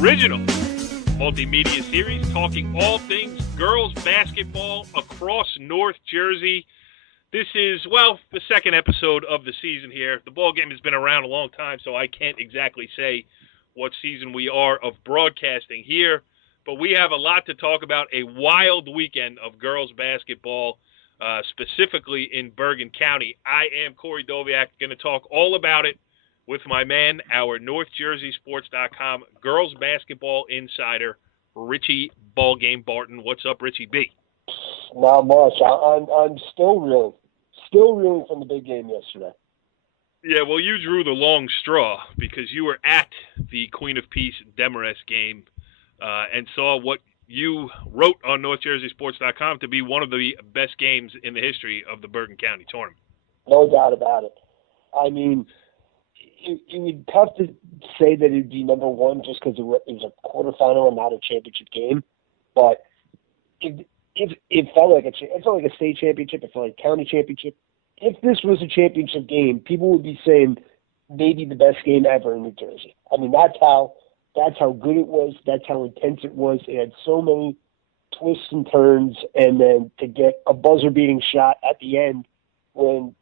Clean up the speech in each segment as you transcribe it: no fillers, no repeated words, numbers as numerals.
original multimedia series talking all things girls basketball across North Jersey. This is, the second episode of the season here. The Ballgame has been around a long time, so I can't exactly say what season we are of broadcasting here. But we have a lot to talk about, a wild weekend of girls basketball, specifically in Bergen County. I am Corey Doviak, going to talk all about it with my man, our NorthJerseySports.com girls basketball insider, Richie Ballgame Barton. What's up, Richie B? Not much. I'm still reeling from the big game yesterday. Yeah, well, you drew the long straw because you were at the Queen of Peace Demarest game and saw what you wrote on NorthJerseySports.com to be one of the best games in the history of the Bergen County tournament. No doubt about it. I mean, it would tough to say that it'd be number one just because it was a quarterfinal and not a championship game, but it felt like a state championship. It felt like a county championship. If this was a championship game, people would be saying maybe the best game ever in New Jersey. I mean, that's how good it was. That's how intense it was. It had so many twists and turns, and then to get a buzzer-beating shot at the end when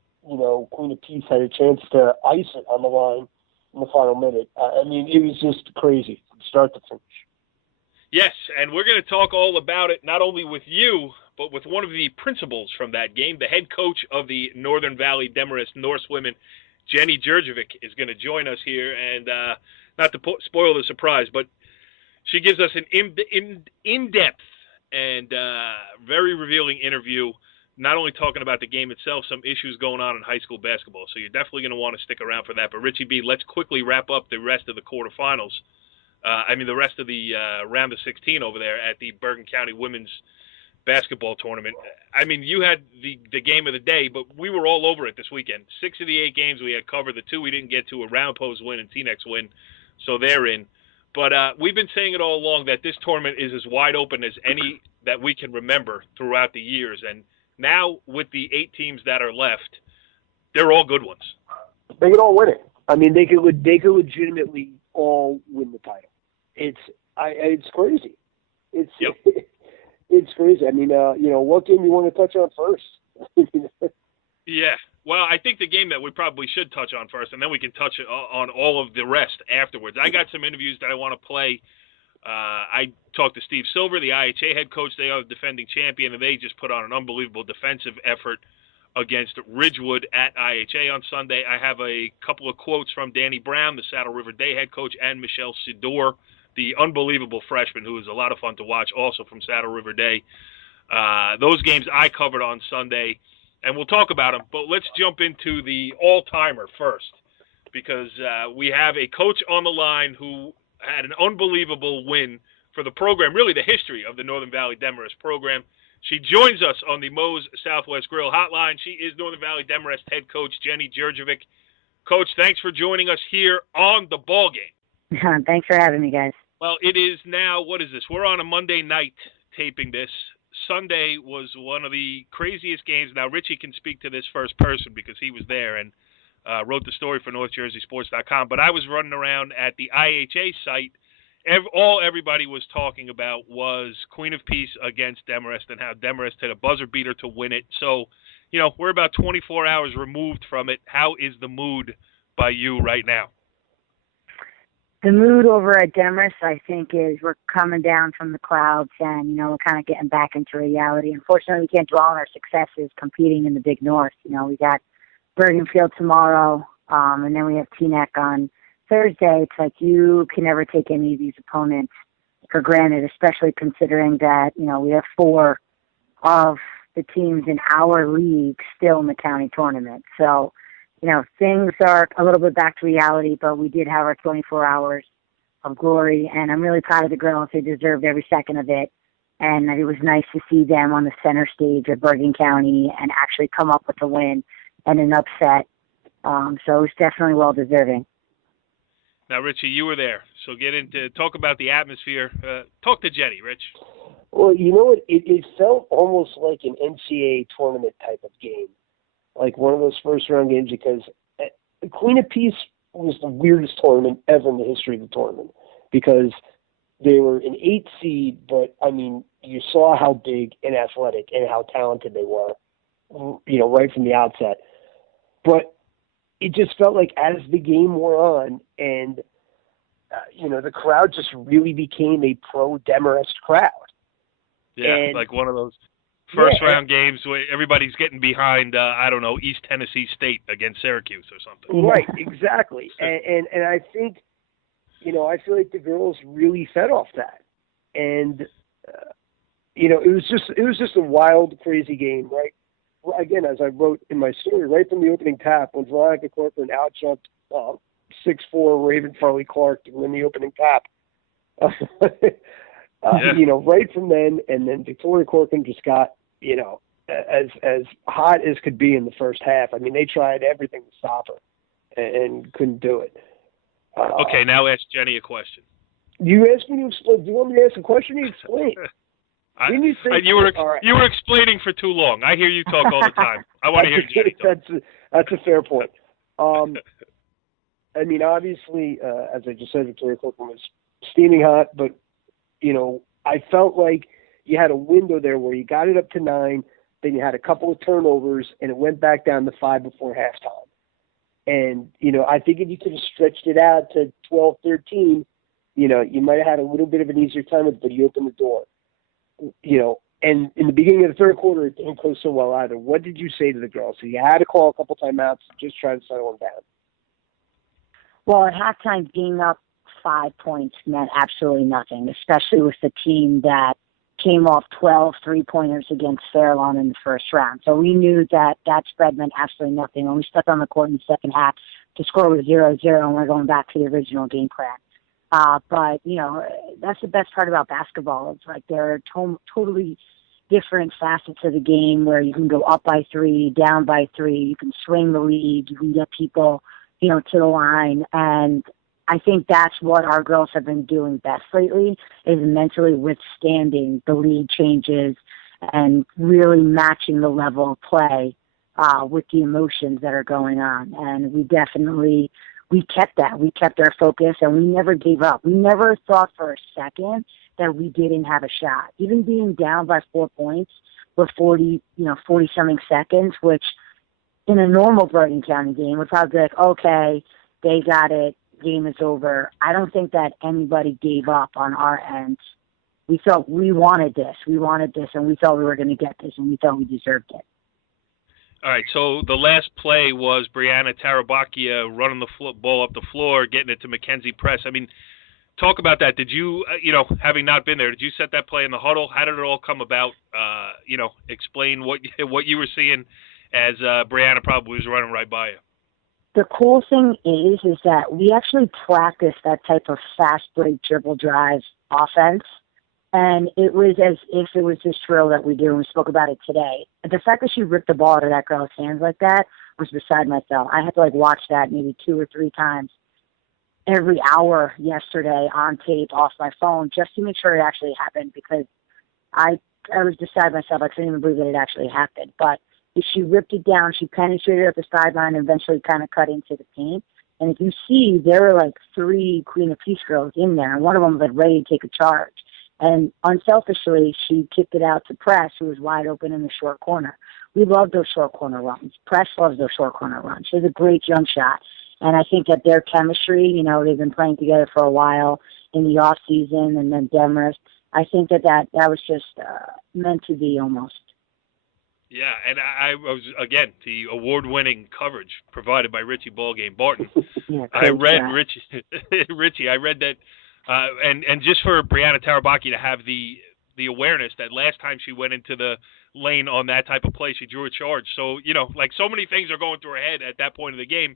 Queen of Peace had a chance to ice it on the line in the final minute. I mean, it was just crazy from start to finish. Yes, and we're going to talk all about it, not only with you, but with one of the principals from that game, the head coach of the Northern Valley Demarest Norse women, Jenny Jurjevic, is going to join us here. And not to spoil the surprise, but she gives us an in-depth and very revealing interview, not only talking about the game itself, some issues going on in high school basketball. So you're definitely going to want to stick around for that. But Richie B, let's quickly wrap up the rest of the quarterfinals. The rest of the round of 16 over there at the Bergen County women's basketball tournament. I mean, you had the game of the day, but we were all over it this weekend. 6 of the 8 games we had covered. The 2 we didn't get to, a round pose win and T-Nex win, so they're in. But we've been saying it all along that this tournament is as wide open as any that we can remember throughout the years. And now, with the 8 teams that are left, they're all good ones. They could all win it. I mean, they could legitimately all win the title. It's crazy. It's crazy. I mean, what game you want to touch on first? Yeah. Well, I think the game that we probably should touch on first, and then we can touch on all of the rest afterwards. I got some interviews that I want to play. I talked to Steve Silver, the IHA head coach. They are the defending champion, and they just put on an unbelievable defensive effort against Ridgewood at IHA on Sunday. I have a couple of quotes from Danny Brown, the Saddle River Day head coach, and Michelle Sidor, the unbelievable freshman who is a lot of fun to watch, also from Saddle River Day. Those games I covered on Sunday, and we'll talk about them. But let's jump into the all-timer first, because we have a coach on the line who had an unbelievable win for the program, really the history of the Northern Valley Demarest program. She joins us on the Moe's Southwest Grill hotline. She is Northern Valley Demarest head coach Jenny Jurjevic. Coach, thanks for joining us here on the Ballgame. Thanks for having me, guys. Well, it is now, what is this? We're on a Monday night taping this. Sunday was one of the craziest games. Now, Richie can speak to this first person because he was there and wrote the story for NorthJerseySports.com. But I was running around at the IHA site. All everybody was talking about was Queen of Peace against Demarest and how Demarest had a buzzer beater to win it. So, we're about 24 hours removed from it. How is the mood by you right now? The mood over at Demarest, I think, is we're coming down from the clouds and, we're kind of getting back into reality. Unfortunately, we can't dwell on our successes competing in the Big North. We got Bergen Field tomorrow, and then we have T-Neck on Thursday. It's like you can never take any of these opponents for granted, especially considering that, we have 4 of the teams in our league still in the county tournament. So, things are a little bit back to reality, but we did have our 24 hours of glory, and I'm really proud of the girls. They deserved every second of it, and it was nice to see them on the center stage of Bergen County and actually come up with a win and an upset. So it was definitely well-deserving. Now, Richie, you were there, so talk about the atmosphere. Talk to Jenny, Rich. Well, you know what? It felt almost like an NCAA tournament type of game, like one of those first-round games, because the Queen of Peace was the weirdest tournament ever in the history of the tournament, because They were an 8 seed, but, I mean, you saw how big and athletic and how talented they were, right from the outset. But it just felt like as the game wore on and, the crowd just really became a pro-Demarest crowd. Yeah, and, like one of those first-round games where everybody's getting behind, East Tennessee State against Syracuse or something. Right, exactly. and I think, I feel like the girls really fed off that. And, it was just a wild, crazy game, right? Again, as I wrote in my story, right from the opening tap, when Veronica Corcoran out-jumped 6'4" Raven Farley-Clark to win the opening tap. Right from then, and then Victoria Corcoran just got, as hot as could be in the first half. I mean, they tried everything to stop her and couldn't do it. Okay, now ask Jenny a question. You asked me to explain. Do you want me to ask a question? You explain. You were explaining for too long. I hear you talk all the time. I want to hear Jenny talk. That's a fair point. I mean, obviously, as I just said, Victoria Corcoran was steaming hot, but, I felt like you had a window there where you got it up to 9, then you had a couple of turnovers, and it went back down to 5 before halftime. And, I think if you could have stretched it out to 12, 13, you might have had a little bit of an easier time with it, but you opened the door. And in the beginning of the third quarter, it didn't go so well either. What did you say to the girls? So you had to call a couple timeouts to just try to settle them down. Well, at halftime, being up 5 points meant absolutely nothing, especially with the team that came off 12 three-pointers against Fairlawn in the first round. So we knew that spread meant absolutely nothing. When we stepped on the court in the second half, the score was 0-0, and we're going back to the original game plan. But, that's the best part about basketball. It's like there are totally different facets of the game where you can go up by 3, down by 3, you can swing the lead, you can get people, to the line. And I think that's what our girls have been doing best lately, is mentally withstanding the lead changes and really matching the level of play with the emotions that are going on. And we kept that. We kept our focus, and we never gave up. We never thought for a second that we didn't have a shot. Even being down by 4 points with 40-something seconds, which in a normal Bergen County game would probably be like, okay, they got it, game is over. I don't think that anybody gave up on our end. We felt we wanted this, and we thought we were going to get this, and we thought we deserved it. All right, so the last play was Brianna Tarabakia running the ball up the floor, getting it to Mackenzie Press. I mean, talk about that. Did you, having not been there, did you set that play in the huddle? How did it all come about? Explain what you were seeing as Brianna probably was running right by you. The cool thing is that we actually practice that type of fast break dribble drive offense. And it was as if it was this drill that we do, and we spoke about it today. The fact that she ripped the ball out of that girl's hands like that was beside myself. I had to watch that maybe 2 or 3 times every hour yesterday on tape off my phone just to make sure it actually happened, because I was beside myself. I couldn't even believe that it actually happened. But if she ripped it down, she penetrated up the sideline and eventually kind of cut into the paint. And if you see, there were 3 Queen of Peace girls in there, and one of them was ready to take a charge. And unselfishly, she kicked it out to Press, who was wide open in the short corner. We love those short corner runs. Press loves those short corner runs. She has a great jump shot. And I think that their chemistry, they've been playing together for a while in the off season, and then Demarest. I think that was just meant to be almost. Yeah, and I was, again, the award-winning coverage provided by Richie Ballgame Barton. Yeah, I read, Richie, I read that, and just for Brianna Tarabakia to have the awareness that last time she went into the lane on that type of play, she drew a charge. So, so many things are going through her head at that point of the game,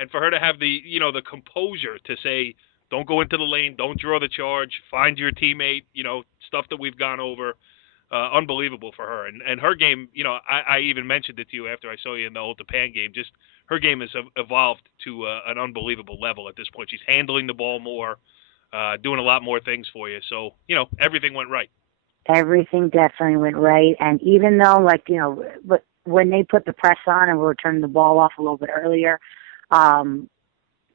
and for her to have the composure to say, don't go into the lane, don't draw the charge, find your teammate, stuff that we've gone over. Unbelievable for her. And her game, I even mentioned it to you after I saw you in the Old Tappan game. Just her game has evolved to an unbelievable level at this point. She's handling the ball more, doing a lot more things for you. So, everything went right. Everything definitely went right. And even though, but when they put the press on and we were turning the ball off a little bit earlier,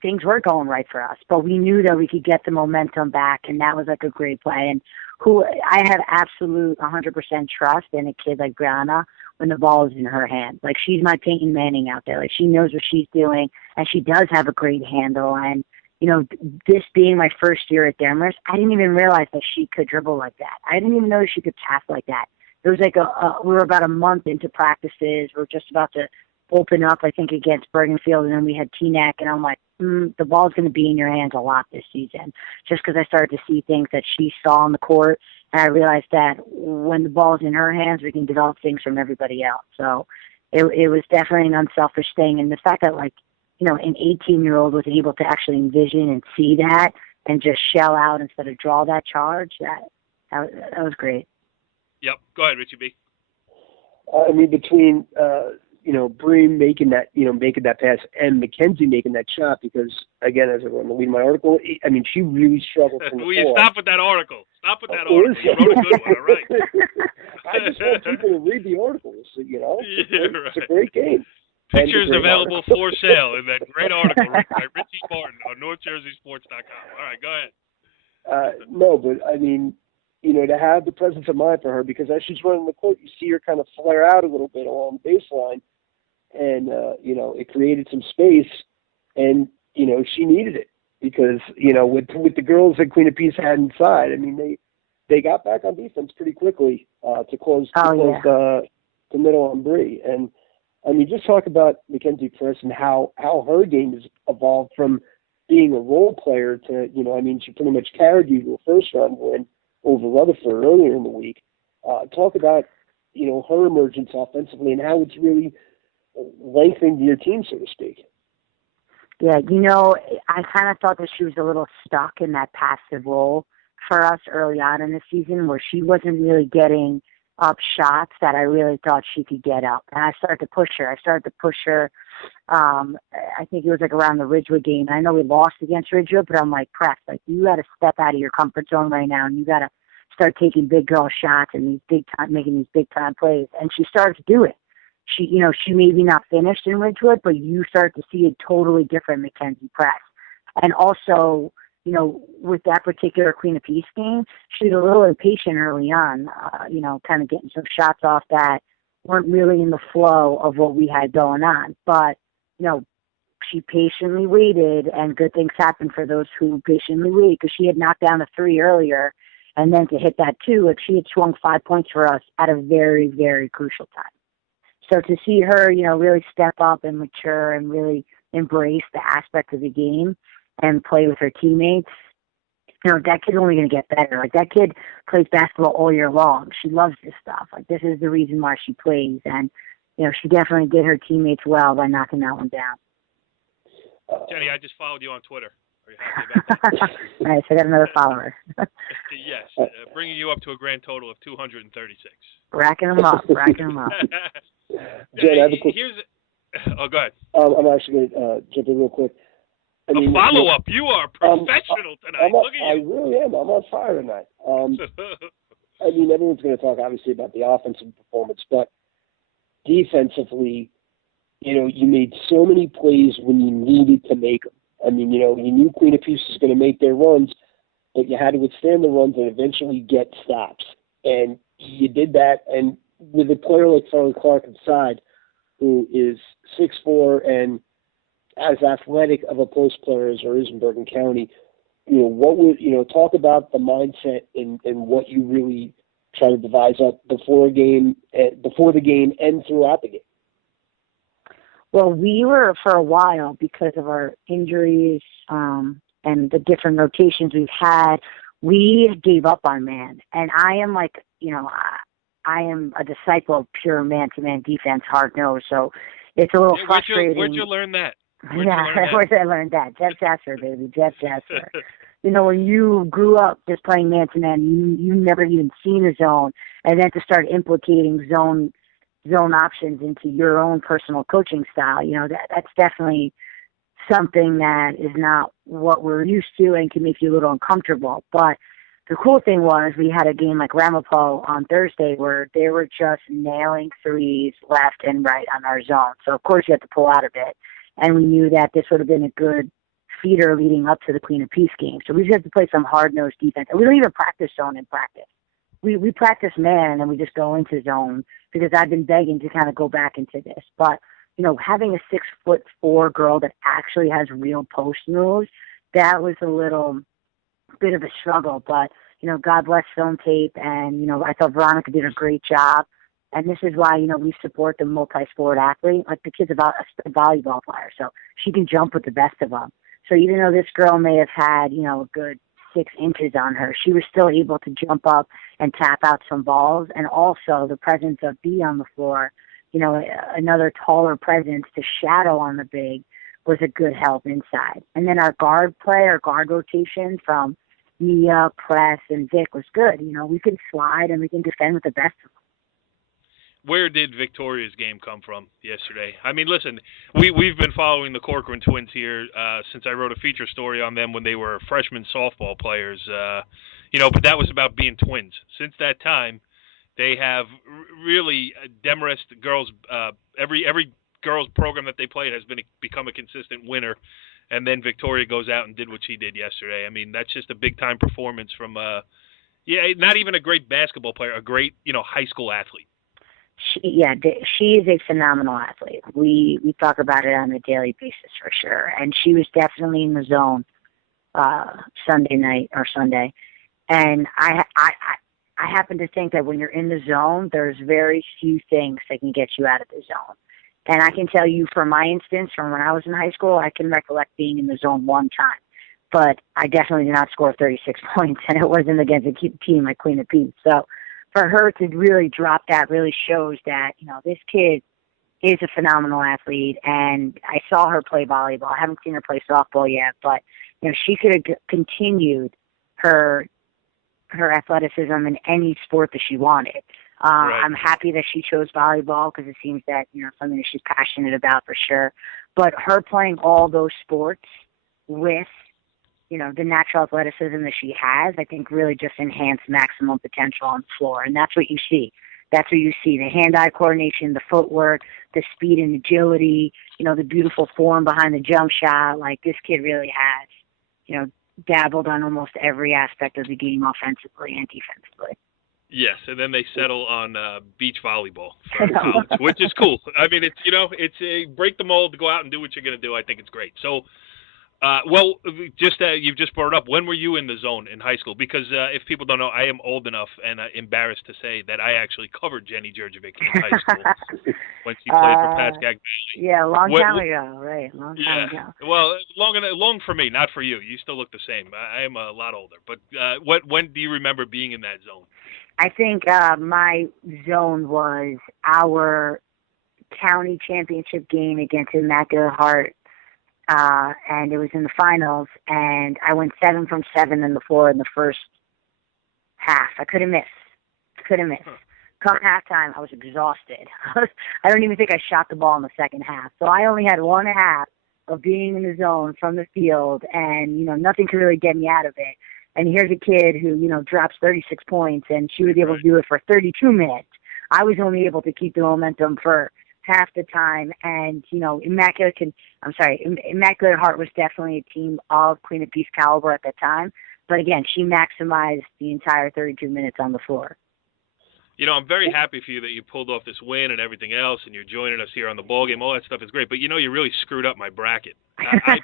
things were going right for us, but we knew that we could get the momentum back, and that was like a great play. And who I have absolute 100% trust in a kid like Brianna when the ball is in her hands. Like, she's my Peyton Manning out there. Like, she knows what she's doing, and she does have a great handle. And, you know, this being my first year at Demarest, I didn't even realize that she could dribble like that. I didn't even know she could pass like that. It was like we were about a month into practices. We're just about to open up, I think, against Bergen, and then we had Teaneck, and I'm like, the ball's going to be in your hands a lot this season, just because I started to see things that she saw on the court, and I realized that when the ball's in her hands, we can develop things from everybody else. So it was definitely an unselfish thing, and the fact that, like, you know, an 18-year-old was able to actually envision and see that and just shell out instead of draw that charge, that was great. Yep. Go ahead, Richie B. I mean, between you know, Bream making that pass and Mackenzie making that shot, because again, as everyone will read my article, I mean, she really struggled from the Will you floor. stop with that article? Stop with that article. You wrote a good one, all right. I just want people to read the articles. You know, it's a great game. Pictures available for sale in that great article written by Richie Martin on NorthJerseySports.com. All right, go ahead. No, but I mean, you know, to have the presence of mind for her, because as she's running the court, you see her kind of flare out a little bit along the baseline, and you know, it created some space, and you know, she needed it, because you know, with the girls that Queen of Peace had inside, I mean, they got back on defense pretty quickly to close the middle on Bree. And I mean, just talk about Mackenzie Press and how her game has evolved from being a role player to, you know, I mean, she pretty much carried you to a first round win over Rutherford earlier in the week. Talk about, you know, her emergence offensively and how it's really lengthened your team, so to speak. Yeah, you know, I kind of thought that she was a little stuck in that passive role for us early on in the season, where she wasn't really getting up shots that I really thought she could get up. And I started to push her. I think it was like around the Ridgewood game. I know we lost against Ridgewood, but I'm like, Press, like, you got to step out of your comfort zone right now, and you got to start taking big girl shots and making these big time plays. And she started to do it. She maybe not finished in Ridgewood, but you start to see a totally different Mackenzie Press. And also, you know, with that particular Queen of Peace game, she was a little impatient early on, you know, kind of getting some shots off that weren't really in the flow of what we had going on. But, you know, she patiently waited, and good things happened for those who patiently wait, because she had knocked down a 3 earlier, and then to hit that 2, like, she had swung 5 points for us at a very, very crucial time. So to see her, you know, really step up and mature and really embrace the aspect of the game and play with her teammates, you know, that kid's only going to get better. Like, that kid plays basketball all year long. She loves this stuff. Like, this is the reason why she plays. And, you know, she definitely did her teammates well by knocking that one down. Jenny, I just followed you on Twitter. Are you happy about that? Nice. I got another follower. Yes. Bringing you up to a grand total of 236. Racking them up. Jen, I have a quick... go ahead. I'm actually going to jump in real quick. I mean, a follow-up. You are professional tonight. Look at you. I really am. I'm on fire tonight. I mean, everyone's going to talk, obviously, about the offensive performance, but defensively, you know, you made so many plays when you needed to make them. I mean, you know, you knew Queen of Peace was going to make their runs, but you had to withstand the runs and eventually get stops. And you did that, and with a player like Farley Clark inside, who is 6'4" and as athletic of a post player as there is in Bergen County, you know, what would, you know, talk about the mindset and what you really try to devise up before the game and throughout the game? Well, we were, for a while, because of our injuries and the different rotations we've had, we gave up on man. And I am like, you know, I am a disciple of pure man-to-man defense, hard-nosed. So it's a little frustrating. Where'd you learn that? Where'd I learn that? Jeff Jasper, baby. Jeff Jasper. You know, when you grew up just playing man-to-man, you never even seen a zone. And then to start implicating zone options into your own personal coaching style, you know, that's definitely something that is not what we're used to and can make you a little uncomfortable. But the cool thing was we had a game like Ramapo on Thursday where they were just nailing threes left and right on our zone. So, of course, you have to pull out a bit. And we knew that this would have been a good feeder leading up to the Queen of Peace game. So we just have to play some hard-nosed defense. And we don't even practice zone in practice. We practice man, and then we just go into zone because I've been begging to kind of go back into this. But, having a 6'4" girl that actually has real post moves, that was a little bit of a struggle. But, God bless film tape, and, I thought Veronica did a great job. And this is why, we support the multi-sport athlete. Like the kid's a volleyball player, so she can jump with the best of them. So even though this girl may have had, a good 6 inches on her, she was still able to jump up and tap out some balls. And also the presence of B on the floor, another taller presence to shadow on the big was a good help inside. And then our guard rotation from Mia, Press, and Vic was good. We can slide and we can defend with the best of them. Where did Victoria's game come from yesterday? I mean, listen, we've been following the Corcoran twins here since I wrote a feature story on them when they were freshman softball players, but that was about being twins. Since that time, they have really Demarest girls, every girls program that they played has become a consistent winner, and then Victoria goes out and did what she did yesterday. I mean, that's just a big-time performance from, not even a great basketball player, a great, high school athlete. She is a phenomenal athlete. We talk about it on a daily basis for sure. And she was definitely in the zone Sunday. And I happen to think that when you're in the zone, there's very few things that can get you out of the zone. And I can tell you from my instance, from when I was in high school, I can recollect being in the zone one time. But I definitely did not score 36 points, and it wasn't against a team like Queen of Peace. So for her to really drop that really shows that, this kid is a phenomenal athlete. And I saw her play volleyball. I haven't seen her play softball yet, but, she could have continued her athleticism in any sport that she wanted. Right. I'm happy that she chose volleyball because it seems that, something that she's passionate about for sure. But her playing all those sports with, the natural athleticism that she has, I think really just enhanced maximum potential on the floor. And that's what you see. That's what you see. The hand-eye coordination, the footwork, the speed and agility, the beautiful form behind the jump shot. Like, this kid really has, dabbled on almost every aspect of the game offensively and defensively. Yes, and then they settle on beach volleyball for college, which is cool. I mean, it's a break the mold, go out and do what you're going to do. I think it's great. So, you've just brought it up. When were you in the zone in high school? Because if people don't know, I am old enough and embarrassed to say that I actually covered Jenny Jurjevic in high school when she played for Pascagoula Valley. Yeah, a long time ago, right? Long time ago. Well, long for me, not for you. You still look the same. I am a lot older. But when do you remember being in that zone? I think my zone was our county championship game against Immaculate Heart. And it was in the finals, and I went 7 from 7 in the floor in the first half. I couldn't miss. Come halftime, I was exhausted. I don't even think I shot the ball in the second half. So I only had 1 half of being in the zone from the field, and, nothing could really get me out of it. And here's a kid who, drops 36 points, and she was able to do it for 32 minutes. I was only able to keep the momentum for half the time, and Immaculate Heart was definitely a team of Queen of Peace caliber at that time. But again, she maximized the entire 32 minutes on the floor. I'm very happy for you that you pulled off this win and everything else, and you're joining us here on the Ballgame. All that stuff is great, but you really screwed up my bracket. I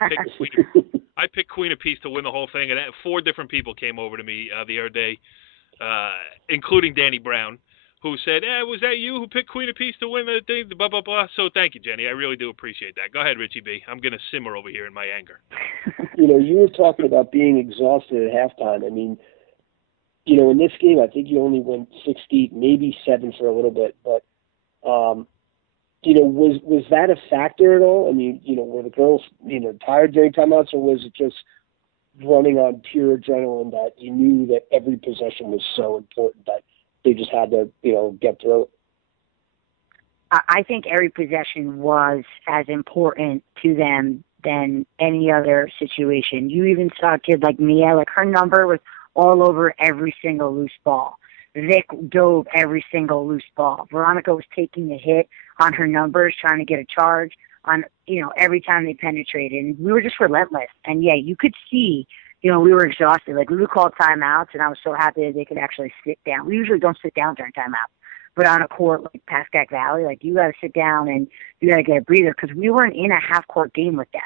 picked Queen of Peace to win the whole thing, and 4 different people came over to me the other day, including Danny Brown, who said, was that you who picked Queen of Peace to win the thing, blah, blah, blah. So thank you, Jenny. I really do appreciate that. Go ahead, Richie B. I'm going to simmer over here in my anger. You were talking about being exhausted at halftime. I mean, in this game, I think you only went 6 deep, maybe 7 for a little bit. But, was that a factor at all? I mean, were the girls, tired during timeouts, or was it just running on pure adrenaline that you knew that every possession was so important that they just had to, get through it? I think every possession was as important to them than any other situation. You even saw a kid like Mia, like her number was all over every single loose ball. Vic dove every single loose ball. Veronica was taking a hit on her numbers, trying to get a charge. on, every time they penetrated. And we were just relentless. And yeah, you could see, we were exhausted. Like we would call timeouts, and I was so happy that they could actually sit down. We usually don't sit down during timeouts, but on a court like Pascack Valley, like you got to sit down and you got to get a breather, because we weren't in a half court game with them.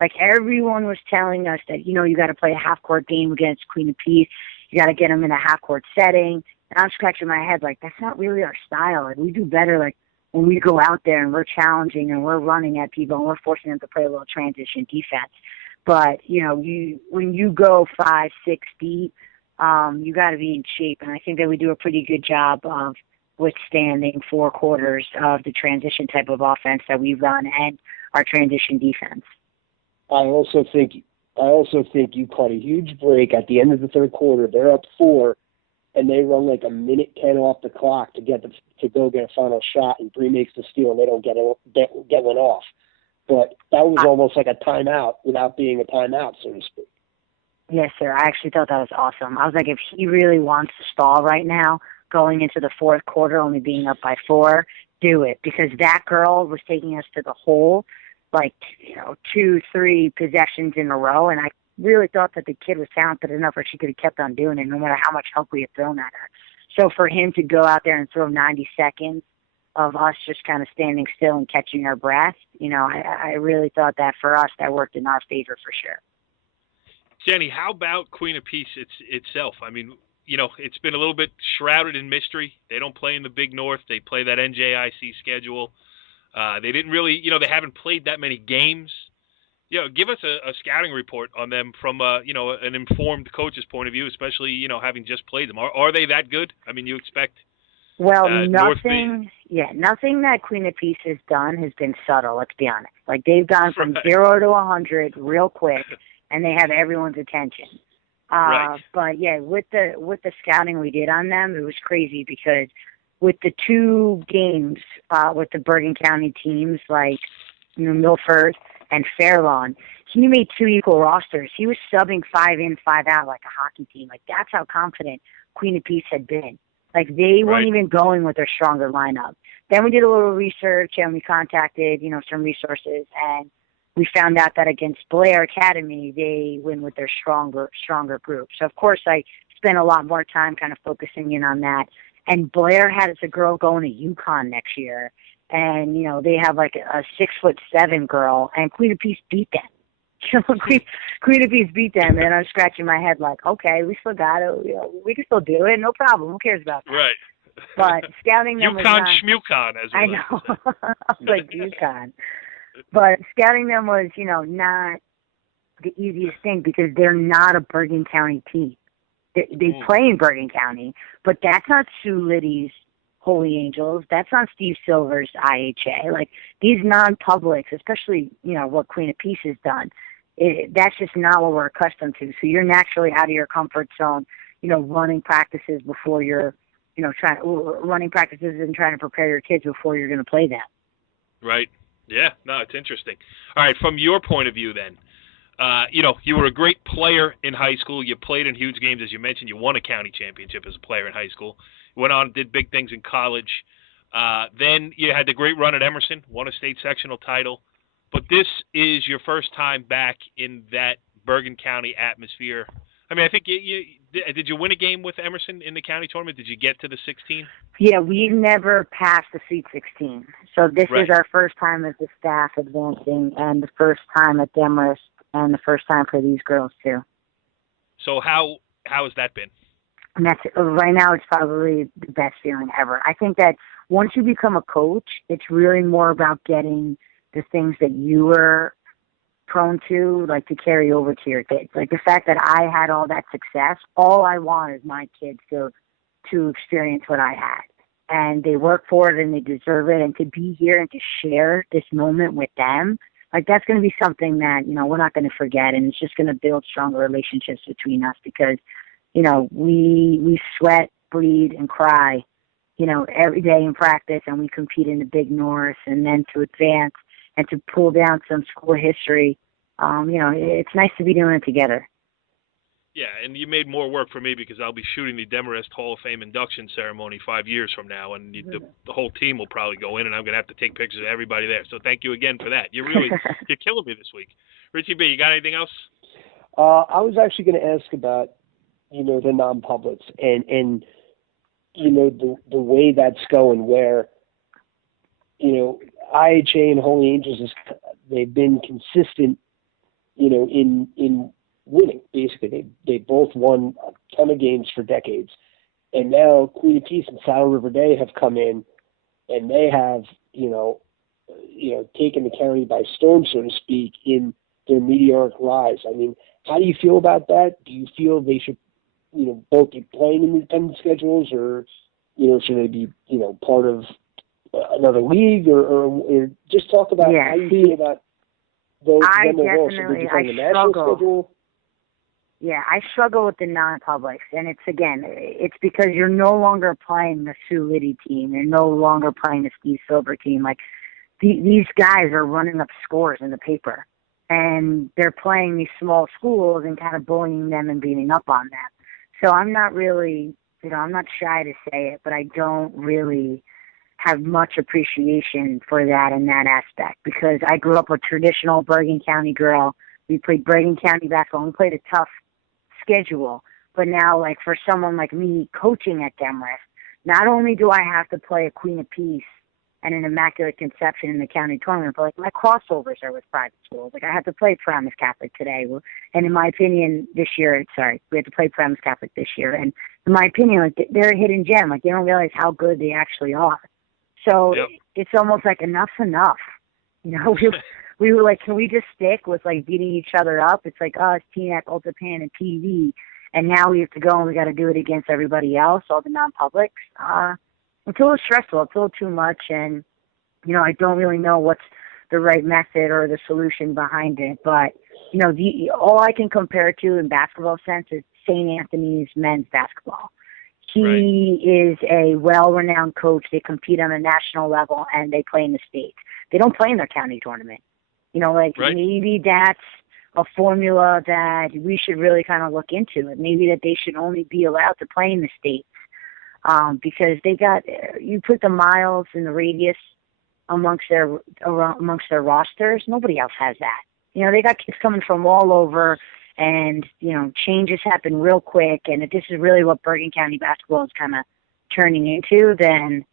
Like everyone was telling us that, you got to play a half court game against Queen of Peace. You got to get them in a half court setting. And I'm scratching my head like, that's not really our style. Like we do better like when we go out there and we're challenging and we're running at people and we're forcing them to play a little transition defense. But, when you go 5, 6 deep, you got to be in shape. And I think that we do a pretty good job of withstanding 4 quarters of the transition type of offense that we run and our transition defense. I also think you caught a huge break at the end of the third quarter. They're up 4, and they run like a minute 10 off the clock to go get a final shot, and Bree makes the steal, and they don't get one off. But that was almost like a timeout without being a timeout, so to speak. Yes, sir. I actually thought that was awesome. I was like, if he really wants to stall right now, going into the fourth quarter, only being up by 4, do it, because that girl was taking us to the hole, like 2, 3 possessions in a row, and I really thought that the kid was talented enough where she could have kept on doing it no matter how much help we had thrown at her. So for him to go out there and throw 90 seconds of us just kind of standing still and catching our breath, I really thought that for us that worked in our favor for sure. Jenny, how about Queen of Peace itself? I mean, it's been a little bit shrouded in mystery. They don't play in the Big North. They play that NJIC schedule. They didn't really, they haven't played that many games. Give us a scouting report on them from, an informed coach's point of view, especially, having just played them. Are they that good? I mean, you expect... Well, nothing that Queen of Peace has done has been subtle, let's be honest. Like, they've gone from 0 to 100 real quick, and they have everyone's attention. Right. But, yeah, with the scouting we did on them, it was crazy because with the 2 games with the Bergen County teams, like, Milford and Fairlawn, he made 2 equal rosters. He was subbing 5 in, 5 out like a hockey team. Like, that's how confident Queen of Peace had been. Like, they weren't even going with their stronger lineup. Then we did a little research, and we contacted, some resources, and we found out that against Blair Academy, they win with their stronger group. So, of course, I spent a lot more time kind of focusing in on that. And Blair has a girl going to UConn next year, and, they have, like, a 6'7" girl, and Queen of Peace beat them. Queen of Peace beat them, and I'm scratching my head like, okay, we still got it. We can still do it. No problem. Who cares about that? Right. But scouting them was UConn schmucon, as well. I know. Like UConn. But scouting them was, not the easiest thing because they're not a Bergen County team. They play in Bergen County, but that's not Sue Liddy's Holy Angels. That's not Steve Silver's IHA. Like, these non-publics, especially, what Queen of Peace has done, that's just not what we're accustomed to. So you're naturally out of your comfort zone, running practices before you're, running practices and trying to prepare your kids before you're going to play them. Right. Yeah. No, it's interesting. All right. From your point of view then, you were a great player in high school. You played in huge games. As you mentioned, you won a county championship as a player in high school. You went on and did big things in college. Then you had the great run at Emerson, won a state sectional title. But this is your first time back in that Bergen County atmosphere. I mean, I think did you win a game with Emerson in the county tournament? Did you get to the 16? Yeah, we never passed the Sweet 16. So this is our first time as the staff advancing, and the first time at Demarest, and the first time for these girls too. So how has that been? And that's right now. It's probably the best feeling ever. I think that once you become a coach, it's really more about getting the things that you were prone to, like, to carry over to your kids. Like the fact that I had all that success, all I want is my kids to experience what I had. And they work for it and they deserve it. And to be here and to share this moment with them, like, that's going to be something that, we're not going to forget. And it's just going to build stronger relationships between us because, we sweat, bleed, and cry, every day in practice, and we compete in the Big North, and then to advance and to pull down some school history. It's nice to be doing it together. Yeah, and you made more work for me because I'll be shooting the Demarest Hall of Fame induction ceremony 5 years from now, and the whole team will probably go in, and I'm going to have to take pictures of everybody there. So thank you again for that. You're killing me this week. Richie B, you got anything else? I was actually going to ask about, the non-publics and the way that's going, where, IHA and Holy Angels, they've been consistent, in winning. Basically, they both won a ton of games for decades, and now Queen of Peace and Saddle River Day have come in, and they have taken the county by storm, so to speak, in their meteoric rise. I mean, how do you feel about that? Do you feel they should both be playing in independent schedules, or should they be part of another league, or just talk about how you feel about those? I struggle. Schedule? Yeah, I struggle with the non-publics, and it's because you're no longer playing the Sioux Liddy team. You're no longer playing the Steve Silver team. Like, these guys are running up scores in the paper, and they're playing these small schools and kind of bullying them and beating up on them. So I'm not really, I'm not shy to say it, but I don't really have much appreciation for that in that aspect, because I grew up a traditional Bergen County girl. We played Bergen County basketball. We played a tough schedule, but now, like, for someone like me coaching at Demarest, not only do I have to play a Queen of Peace and an Immaculate Conception in the county tournament, but like my crossovers are with private schools. Like, I have to play Paramus Catholic today, and in my opinion, we have to play Paramus Catholic this year, and in my opinion, like, they're a hidden gem. Like, they don't realize how good they actually are. So it's almost like enough's enough. We were like, can we just stick with, like, beating each other up? It's like us, TNAC, Old Tappan, and PV, and now we have to go and we got to do it against everybody else, all the non-publics. It's a little stressful. It's a little too much, and, I don't really know what's the right method or the solution behind it. But, all I can compare it to in basketball sense is St. Anthony's men's basketball. He is a well-renowned coach. They compete on a national level, and they play in the States. They don't play in their county tournament. Maybe that's a formula that we should really kind of look into. It maybe that they should only be allowed to play in the States, because you put the miles and the radius amongst their rosters. Nobody else has that. They got kids coming from all over, and changes happen real quick. And if this is really what Bergen County basketball is kind of turning into, then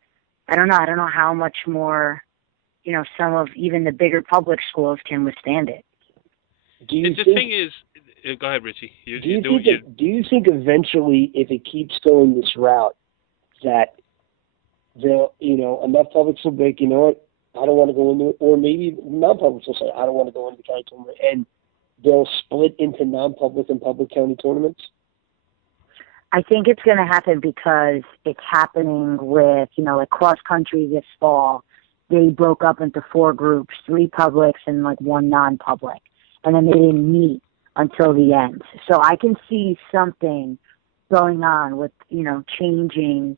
I don't know. I don't know how much more some of even the bigger public schools can withstand it. Thing is, go ahead, Richie. Do you think eventually, if it keeps going this route, that enough publics will be, I don't want to go into it, or maybe non-publics will say, I don't want to go into the county tournament, and they'll split into non-public and public county tournaments? I think it's going to happen because it's happening with, like cross country this fall. They broke up into 4 groups, 3 publics and like 1 non-public. And then they didn't meet until the end. So I can see something going on with, changing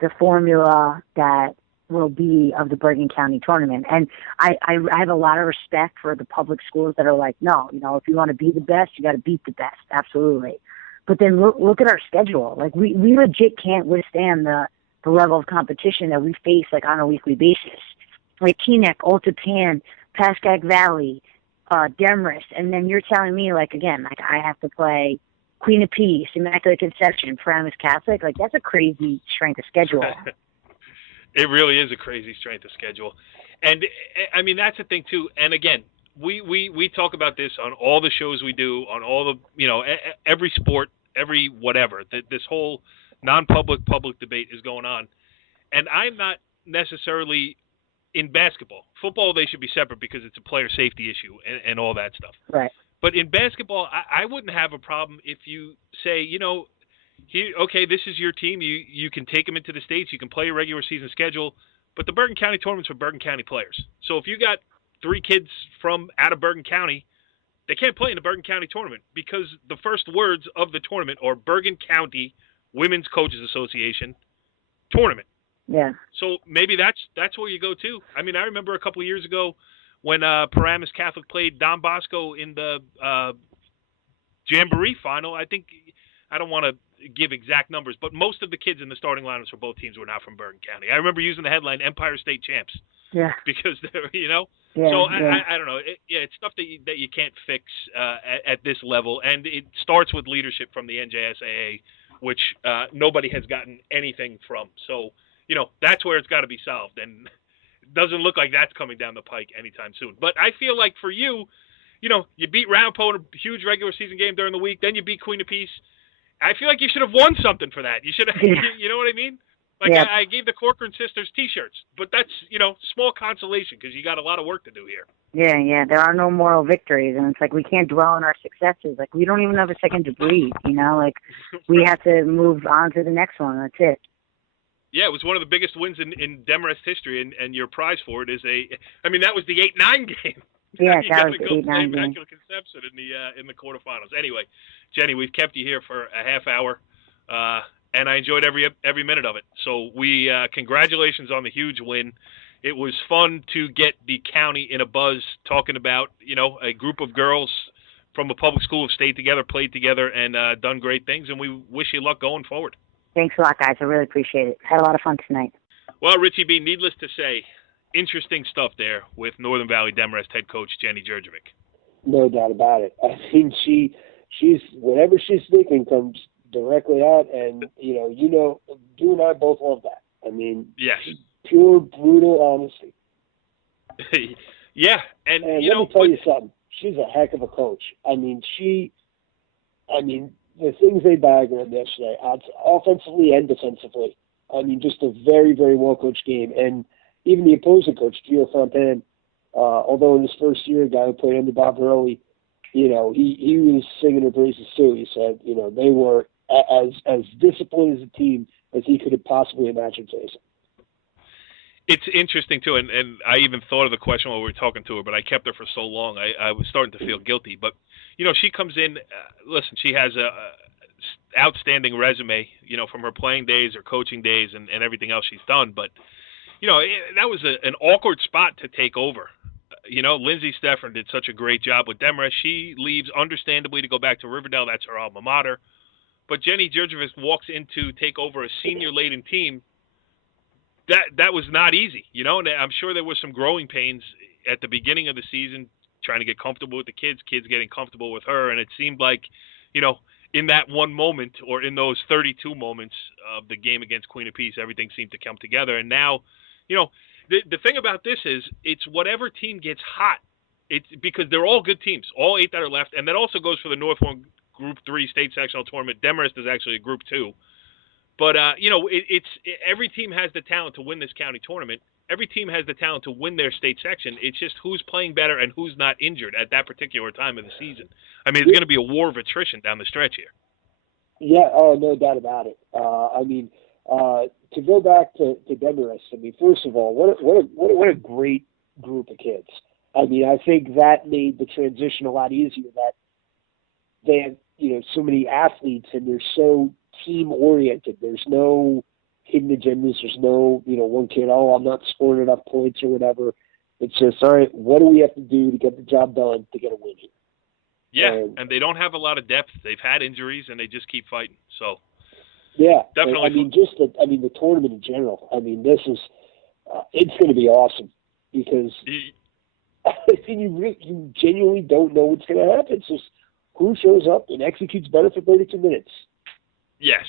the formula that will be of the Bergen County tournament. And I have a lot of respect for the public schools that are like, no, if you want to be the best, you got to beat the best. Absolutely. But then look at our schedule. Like, we legit can't withstand the level of competition that we face, like, on a weekly basis. Like Teaneck, Old Tappan, Pascagoula Valley, Demarest, and then you're telling me, like, again, like, I have to play Queen of Peace, Immaculate Conception, Paramus Catholic. Like, that's a crazy strength of schedule. It really is a crazy strength of schedule. And, I mean, that's the thing, too. And, again, we talk about this on all the shows we do, on all the, every sport, every whatever. This whole non-public, public debate is going on. And I'm not necessarily in basketball. Football, they should be separate because it's a player safety issue and all that stuff. Right. But in basketball, I wouldn't have a problem if you say, okay, this is your team. You can take them into the States. You can play a regular season schedule. But the Bergen County tournament's for Bergen County players. So if you got 3 kids from out of Bergen County, they can't play in the Bergen County tournament because the first words of the tournament are Bergen County Women's Coaches Association tournament. Yeah. So maybe that's where you go to. I mean, I remember a couple of years ago when Paramus Catholic played Don Bosco in the Jamboree final, I think, I don't want to give exact numbers, but most of the kids in the starting lineups for both teams were not from Bergen County. I remember using the headline Empire State Champs. Yeah. Because they're, Yeah, so yeah. I don't know. It's stuff that you can't fix at this level, and it starts with leadership from the NJSAA, which nobody has gotten anything from. So, that's where it's got to be solved, and it doesn't look like that's coming down the pike anytime soon. But I feel like for you, you beat Ramapo in a huge regular season game during the week, then you beat Queen of Peace. I feel like you should have won something for that. You should have, you know what I mean? Like, yeah. I gave the Corcoran sisters T-shirts, but that's, small consolation because you got a lot of work to do here. Yeah. There are no moral victories, and it's like we can't dwell on our successes. Like, we don't even have a second to breathe, Like, we have to move on to the next one. That's it. Yeah, it was one of the biggest wins in Demarest history, and your prize for it is that was the 8-9 game. Yeah, you that got was to the go 8-9 play game. Immaculate Conception in the quarterfinals. Anyway, Jenny, we've kept you here for a half hour. And I enjoyed every minute of it. So we congratulations on the huge win. It was fun to get the county in a buzz talking about, a group of girls from a public school have stayed together, played together, and done great things. And we wish you luck going forward. Thanks a lot, guys. I really appreciate it. Had a lot of fun tonight. Well, Richie B., needless to say, interesting stuff there with Northern Valley Demarest head coach Jenny Jurjevic. No doubt about it. I think she's whatever she's thinking comes directly out, and you and I both love that. I mean, yes, pure brutal honesty. Yeah, and let me tell you something. She's a heck of a coach. I mean, the things they bagged on yesterday, offensively and defensively. I mean, just a very, very well coached game. And even the opposing coach, Gio Fontaine, although in his first year, a guy who played under Bob Hurley, he was singing her praises too. He said, they were as disciplined as a team as he could have possibly imagined facing. It's interesting too, and I even thought of the question while we were talking to her, but I kept her for so long, I was starting to feel guilty. But she comes in. Listen, she has a outstanding resume, from her playing days, her coaching days, and everything else she's done. But that was an awkward spot to take over. Lindsay Steffern did such a great job with Demarest. She leaves, understandably, to go back to Riverdale. That's her alma mater. But Jenny Jurjevic walks in to take over a senior-laden team. That was not easy, and I'm sure there was some growing pains at the beginning of the season, trying to get comfortable with the kids getting comfortable with her, and it seemed like, in that one moment, or in those 32 moments of the game against Queen of Peace, everything seemed to come together. And now, the thing about this is, it's whatever team gets hot. It's because they're all good teams, all 8 that are left, and that also goes for the Northwest Group 3 state sectional tournament. Demarest is actually a Group 2. But, every team has the talent to win this county tournament. Every team has the talent to win their state section. It's just who's playing better and who's not injured at that particular time of the season. I mean, it's going to be a war of attrition down the stretch here. Yeah, no doubt about it. To go back to Demarest, first of all, what a great group of kids. I think that made the transition a lot easier, that they have, so many athletes and they're so team-oriented. There's no hidden agendas. There's no, one kid, I'm not scoring enough points or whatever. It's just, all right, what do we have to do to get the job done to get a win here? Yeah, and they don't have a lot of depth. They've had injuries, and they just keep fighting. So, yeah, definitely. The tournament in general. This is, it's going to be awesome because you genuinely don't know what's going to happen. It's just who shows up and executes better for 32 minutes. Yes.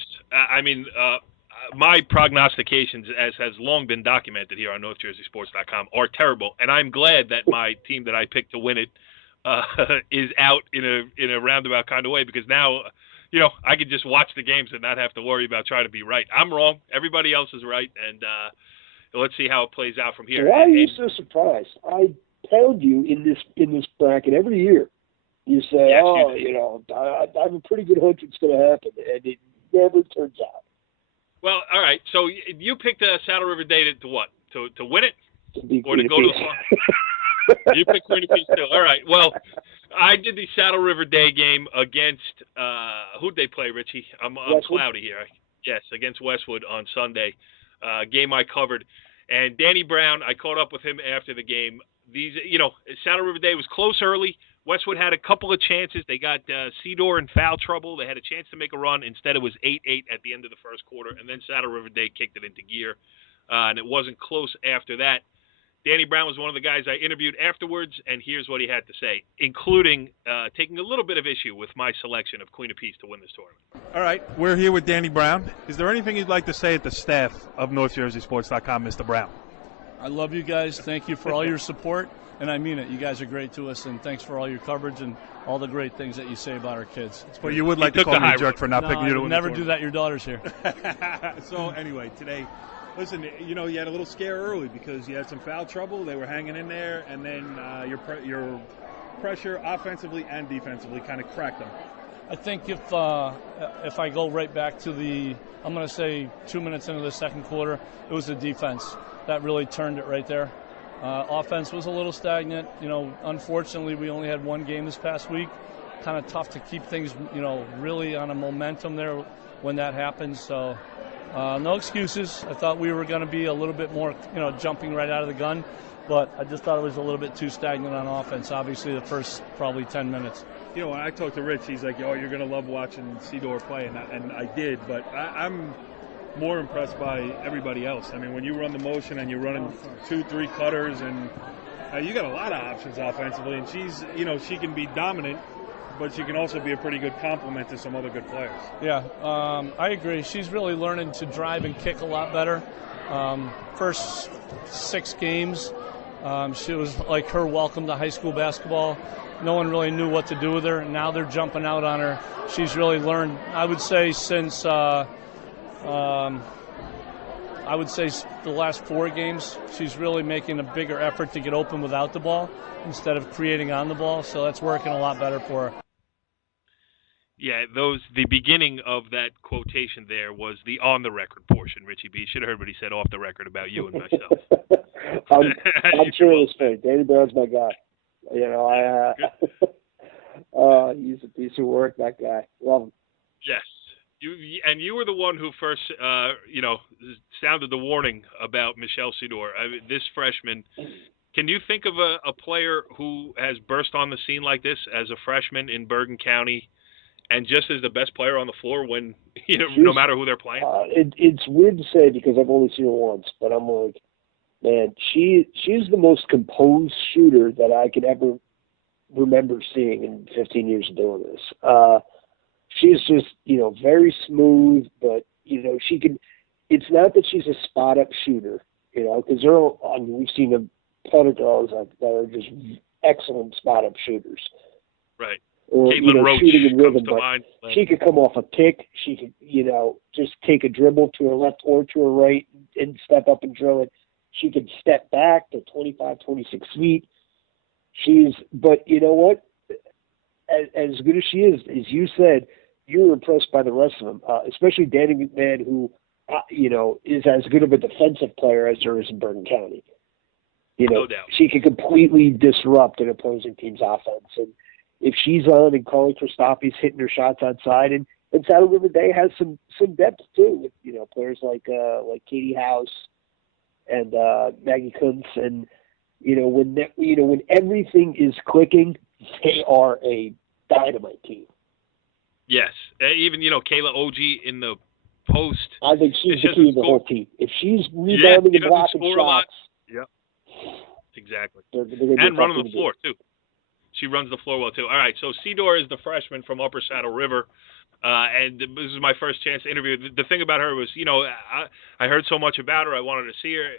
My prognostications, as has long been documented here on NorthJerseySports.com, are terrible, and I'm glad that my team that I picked to win it is out in a roundabout kind of way, because now, I can just watch the games and not have to worry about trying to be right. I'm wrong. Everybody else is right, and let's see how it plays out from here. Why are you so surprised? I pound you in this bracket every year. You say, yes, I have a pretty good hunch it's going to happen, and it never turns out. Well, all right. So you picked Saddle River Day to what? To win it? Or to go to the final? You picked Queen of Peace too. All right. Well, I did the Saddle River Day game against who'd they play, Richie? I'm cloudy here. Yes, against Westwood on Sunday. Game I covered. And Danny Brown, I caught up with him after the game. Saddle River Day was close early, Westwood had a couple of chances. They got Sidor in foul trouble. They had a chance to make a run. Instead, it was 8-8 at the end of the first quarter, and then Saddle River Day kicked it into gear, and it wasn't close after that. Danny Brown was one of the guys I interviewed afterwards, and here's what he had to say, including taking a little bit of issue with my selection of Queen of Peace to win this tournament. All right, we're here with Danny Brown. Is there anything you'd like to say at the staff of NorthJerseySports.com, Mr. Brown? I love you guys. Thank you for all your support. And I mean it. You guys are great to us, and thanks for all your coverage and all the great things that you say about our kids. But you would like to call me a jerk for not picking you to win. Never do that. Your daughter's here. So anyway, today, listen, you had a little scare early because you had some foul trouble. They were hanging in there, and then your pressure offensively and defensively kind of cracked them. I think if I go right back to I'm going to say 2 minutes into the second quarter, it was the defense that really turned it right there. Offense was a little stagnant. Unfortunately, we only had one game this past week. Kind of tough to keep things, really on a momentum there when that happens. So no excuses. I thought we were going to be a little bit more, jumping right out of the gun. But I just thought it was a little bit too stagnant on offense, obviously, the first probably 10 minutes. When I talked to Rich, he's like, oh, you're going to love watching Sidor play. And I did. But I'm more impressed by everybody else. I mean, when you run the motion and you're running 2-3 cutters, and you got a lot of options offensively, and she's, she can be dominant, but she can also be a pretty good complement to some other good players. Yeah, I agree. She's really learning to drive and kick a lot better. First 6 games, she was like her welcome to high school basketball. No one really knew what to do with her. Now they're jumping out on her. She's really learned, I would say, since the last 4 games, she's really making a bigger effort to get open without the ball instead of creating on the ball. So that's working a lot better for her. Yeah, the beginning of that quotation there was the on the record portion. Richie B. Should have heard what he said off the record about you and myself. I'm sure it was fake. Danny Brown's my guy. He's a piece of work, that guy. Love him. Yes. You were the one who first, sounded the warning about Michelle Sidor. This freshman, can you think of a player who has burst on the scene like this as a freshman in Bergen County and just is the best player on the floor when, no matter who they're playing? It's weird to say because I've only seen her once, but I'm like, man, she's the most composed shooter that I could ever remember seeing in 15 years of doing this. She's just, very smooth, but, she can, it's not that she's a spot-up shooter, because we've seen a ton of girls that are just excellent spot-up shooters. Right. Or, Caitlin Roach shooting in rhythm, comes to mind. She could come off a pick. She could, just take a dribble to her left or to her right and step up and drill it. She could step back to 25, 26 feet. But you know what? As good as she is, as you said, you're impressed by the rest of them, especially Danny McMahon, who, is as good of a defensive player as there is in Bergen County. No doubt. She can completely disrupt an opposing team's offense. And if she's on and Carly Christophe's hitting her shots outside, and Saddle River Day has some depth too, with, players like Katie House and Maggie Kuntz. And, when everything is clicking, they are a dynamite team. Yes. Even, Kayla Oji in the post. I think she's the key of the whole team. If she's rebounding and blocking shots. Yeah. Exactly. They're and running the floor, too. She runs the floor well, too. All right, so Sidor is the freshman from Upper Saddle River. And this is my first chance to interview. The thing about her was, I heard so much about her. I wanted to see her.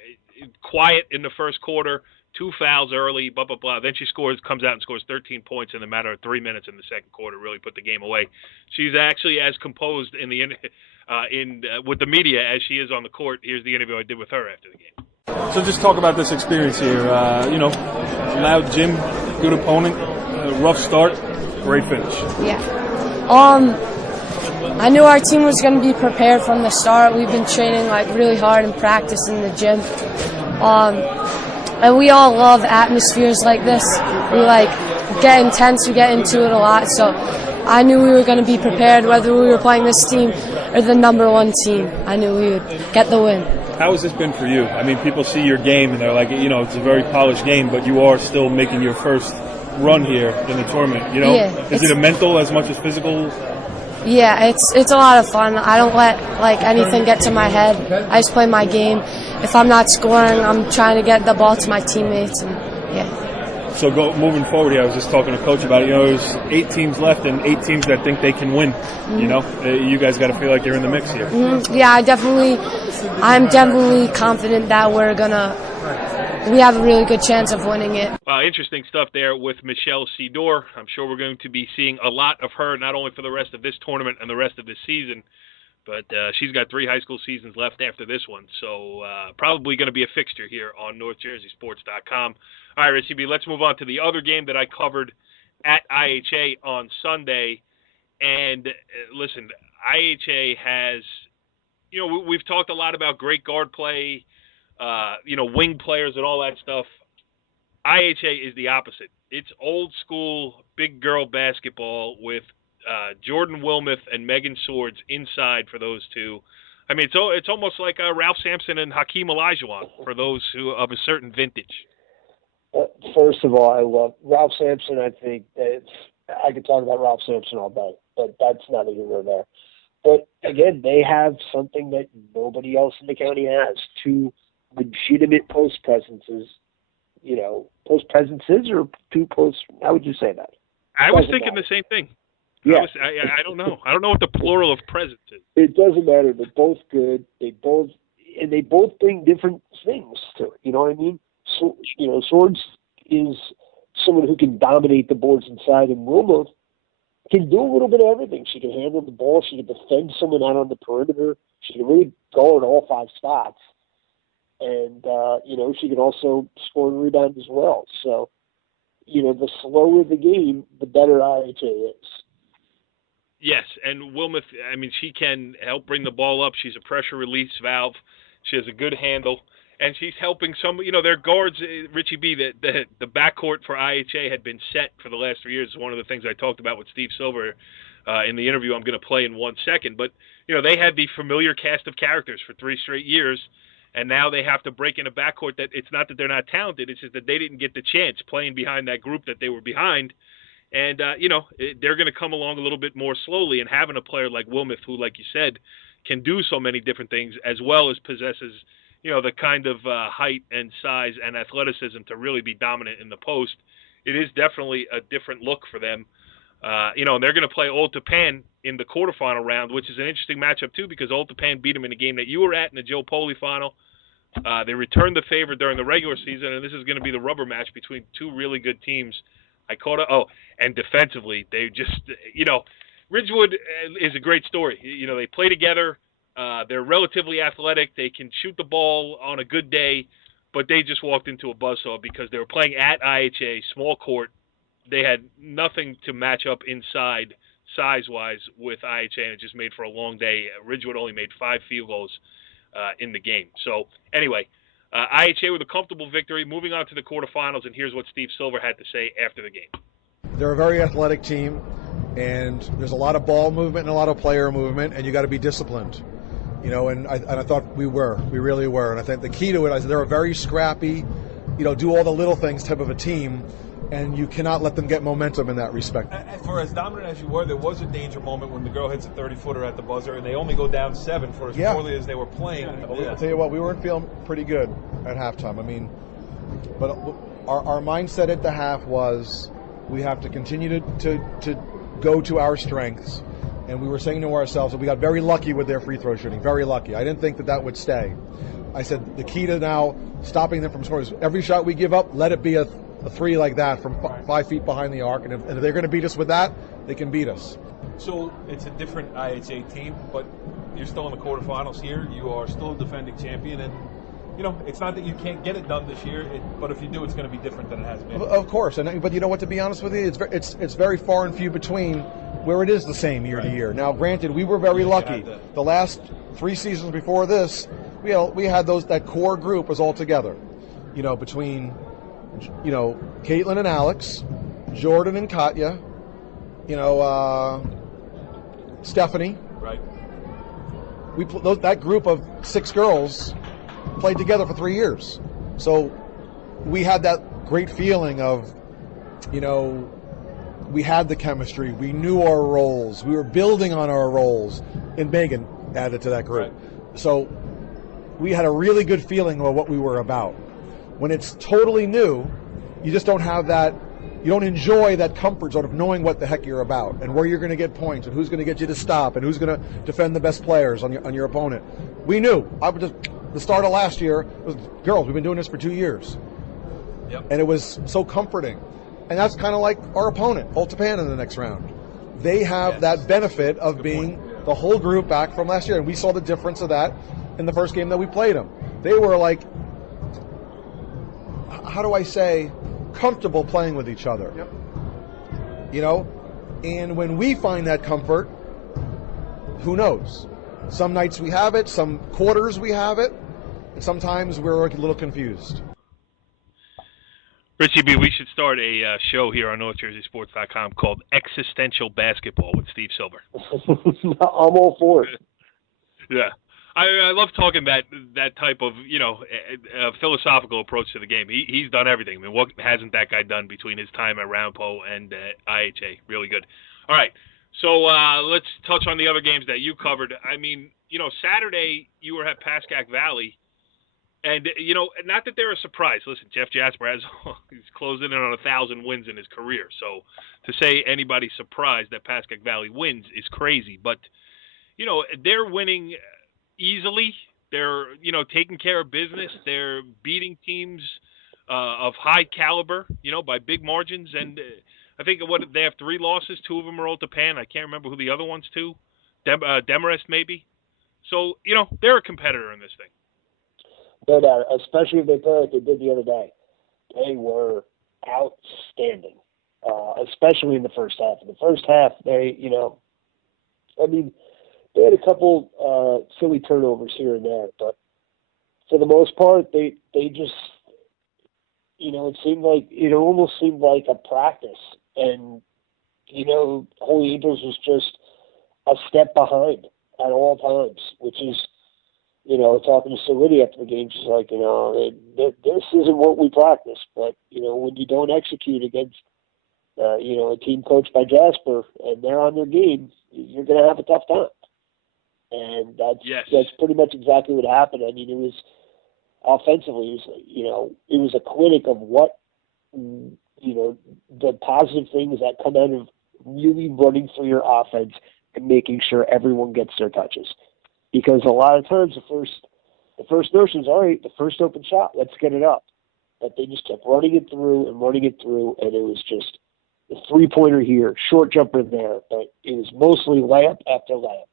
Quiet in the first quarter. 2 fouls early, blah, blah, blah. Then she comes out and scores 13 points in the matter of 3 minutes in the second quarter, really put the game away. She's actually as composed with the media as she is on the court. Here's the interview I did with her after the game. So just talk about this experience here. Loud gym, good opponent, rough start, great finish. Yeah. I knew our team was going to be prepared from the start. We've been training really hard and practice in the gym. And we all love atmospheres like this. We get intense, we get into it a lot. So I knew we were going to be prepared whether we were playing this team or the number 1 team. I knew we would get the win. How has this been for you? I mean, people see your game and they're like, it's a very polished game, but you are still making your first run here in the tournament. You know, is it a mental as much as physical? Yeah, it's a lot of fun. I don't let anything get to my head. I just play my game. If I'm not scoring, I'm trying to get the ball to my teammates. And So moving forward here, I was just talking to Coach about it. You know, there's 8 teams left and 8 teams that think they can win. You know, you guys got to feel like you're in the mix here. Yeah, I'm definitely confident that we have a really good chance of winning it. Interesting stuff there with Michelle Sidor. I'm sure we're going to be seeing a lot of her, not only for the rest of this tournament and the rest of this season, but she's got 3 high school seasons left after this one. So probably going to be a fixture here on NorthJerseySports.com. All right, Richie B, let's move on to the other game that I covered at IHA on Sunday. And listen, IHA has, you know, we've talked a lot about great guard play, you know, wing players and all that stuff. IHA is the opposite. It's old school big girl basketball with Jordan Wilmoth and Megan Swords inside for those two. I mean, it's almost like Ralph Sampson and Hakeem Olajuwon for those who of a certain vintage. First of all, I love Ralph Sampson. I think I could talk about Ralph Sampson all day, but that's neither here nor there. But again, they have something that nobody else in the county has: 2 legitimate post presences. You know, post presences or 2 post. How would you say that? I was thinking the same thing. Yeah. I don't know. I don't know what the plural of presence is. It doesn't matter. They're both good. They both bring different things to it. You know what I mean? So, you know, Swords is someone who can dominate the boards inside, and Wilmoth can do a little bit of everything. She can handle the ball. She can defend someone out on the perimeter. She can really guard all 5 spots. And, you know, she can also score and rebound as well. So, you know, the slower the game, the better IHA is. Yes, and Wilmoth, I mean, she can help bring the ball up. She's a pressure release valve. She has a good handle. And she's helping some, you know, their guards, Richie B, the backcourt for IHA had been set for the last 3 years. One of the things I talked about with Steve Silver in the interview I'm going to play in 1 second. But, you know, they had the familiar cast of characters for 3 straight years. And now they have to break in a backcourt that it's not that they're not talented. It's just that they didn't get the chance playing behind that group that they were behind. And, you know, they're going to come along a little bit more slowly. And having a player like Wilmoth, who, like you said, can do so many different things, as well as possesses, you know, the kind of height and size and athleticism to really be dominant in the post, it is definitely a different look for them. You know, and they're going to play Old Tappan in the quarterfinal round, which is an interesting matchup, too, because Old Tappan beat them in a game that you were at in the Joe Poli final. They returned the favor during the regular season, and this is going to be the rubber match between 2 really good teams. And defensively, they just, you know, Ridgewood is a great story. You know, they play together. They're relatively athletic. They can shoot the ball on a good day, but they just walked into a buzzsaw because they were playing at IHA, small court. They had nothing to match up inside size-wise with IHA, and it just made for a long day. Ridgewood only made 5 field goals in the game. So, anyway, IHA with a comfortable victory. Moving on to the quarterfinals, and here's what Steve Silver had to say after the game. They're a very athletic team, and there's a lot of ball movement and a lot of player movement, and you got to be disciplined. You know, and I thought we really were. And I think the key to it is they're a very scrappy, you know, do all the little things type of a team, and you cannot let them get momentum in that respect. For as dominant as you were, there was a danger moment when the girl hits a 30-footer at the buzzer, and they only go down 7 for as poorly as they were playing. I'll tell you what, we weren't feeling pretty good at halftime. I mean, but our mindset at the half was we have to continue to go to our strengths. And we were saying to ourselves that we got very lucky with their free throw shooting, very lucky. I didn't think that would stay. I said the key to now stopping them from scoring is every shot we give up, let it be a 3 like that from 5 feet behind the arc. And if they're going to beat us with that, they can beat us. So it's a different IHA team, but you're still in the quarterfinals here. You are still a defending champion. And, you know, it's not that you can't get it done this year, but if you do, it's going to be different than it has been. Of course. But you know what, to be honest with you, it's very far and few between where it is the same year to year. Now, granted, we were very lucky. The last 3 seasons before this, we had that core group was all together. You know, between, you know, Caitlin and Alex, Jordan and Katya, you know, Stephanie. Right. That group of 6 girls played together for 3 years. So we had that great feeling of we had the chemistry. We knew our roles. We were building on our roles. And Bergen added to that group. Right. So we had a really good feeling about what we were about. When it's totally new, you just don't have that. You don't enjoy that comfort zone of knowing what the heck you're about and where you're going to get points and who's going to get you to stop and who's going to defend the best players on your opponent. We knew. The start of last year was, girls, we've been doing this for 2 years. Yep. And it was so comforting. And that's kind of like our opponent, Old Tappan, in the next round. They have that benefit of being the whole group back from last year. And we saw the difference of that in the first game that we played them. They were like, how do I say, comfortable playing with each other. Yep. And when we find that comfort, who knows? Some nights we have it, some quarters we have it, and sometimes we're a little confused. Richie B, we should start a show here on NorthJerseySports.com called Existential Basketball with Steve Silver. I'm all for it. Yeah. I love talking that type of, philosophical approach to the game. He's done everything. I mean, what hasn't that guy done between his time at Roundpo and IHA? Really good. All right. So let's touch on the other games that you covered. I mean, Saturday you were at Pascack Valley. And, not that they're a surprise. Listen, Jeff Jasper he's closing in on 1,000 wins in his career. So to say anybody's surprised that Pascack Valley wins is crazy. But, they're winning easily. They're, taking care of business. They're beating teams of high caliber, by big margins. And I think they have 3 losses. 2 of them are Old Tappan. I can't remember who the other one's to. Demarest maybe. So, they're a competitor in this thing. No doubt, especially if they play like they did the other day. They were outstanding, especially in the first half. In the first half, they had a couple silly turnovers here and there, but for the most part, they just, it almost seemed like a practice. And, Holy Angels was just a step behind at all times, which is, talking to Liddy after the game, she's like, this isn't what we practice. But, when you don't execute against, a team coached by Jasper and they're on their game, you're going to have a tough time. And that's pretty much exactly what happened. I mean, it was offensively, it was a clinic of what, the positive things that come out of really running for your offense and making sure everyone gets their touches. Because a lot of times the first notion is, all right, the first open shot, let's get it up. But they just kept running it through, and it was just a 3-pointer here, short jumper there, but it was mostly layup after layup.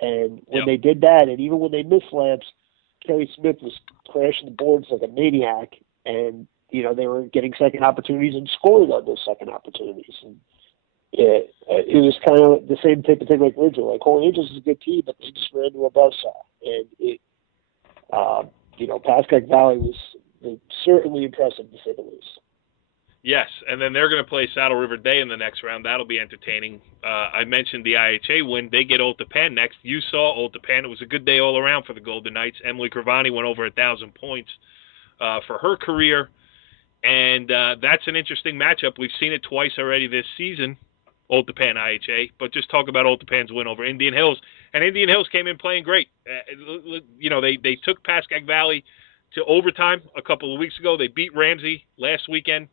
And when they did that, and even when they missed layups, Kerry Smith was crashing the boards like a maniac, and, they were getting second opportunities and scoring on those second opportunities. And it was kind of the same type of thing like Ridgeway. Like, Holy Angels is a good team, but they just ran to a buzzsaw. And Pascack Valley was certainly impressive, to say the least. Yes, and then they're going to play Saddle River Day in the next round. That'll be entertaining. I mentioned the IHA win. They get Old Tappan next. You saw Old Tappan. It was a good day all around for the Golden Knights. Emily Cravani went over 1,000 points for her career. And that's an interesting matchup. We've seen it twice already this season, Old Tappan IHA. But just talk about Old Tappan's win over Indian Hills. And Indian Hills came in playing great. They took Pascack Valley to overtime a couple of weeks ago. They beat Ramsey last weekend.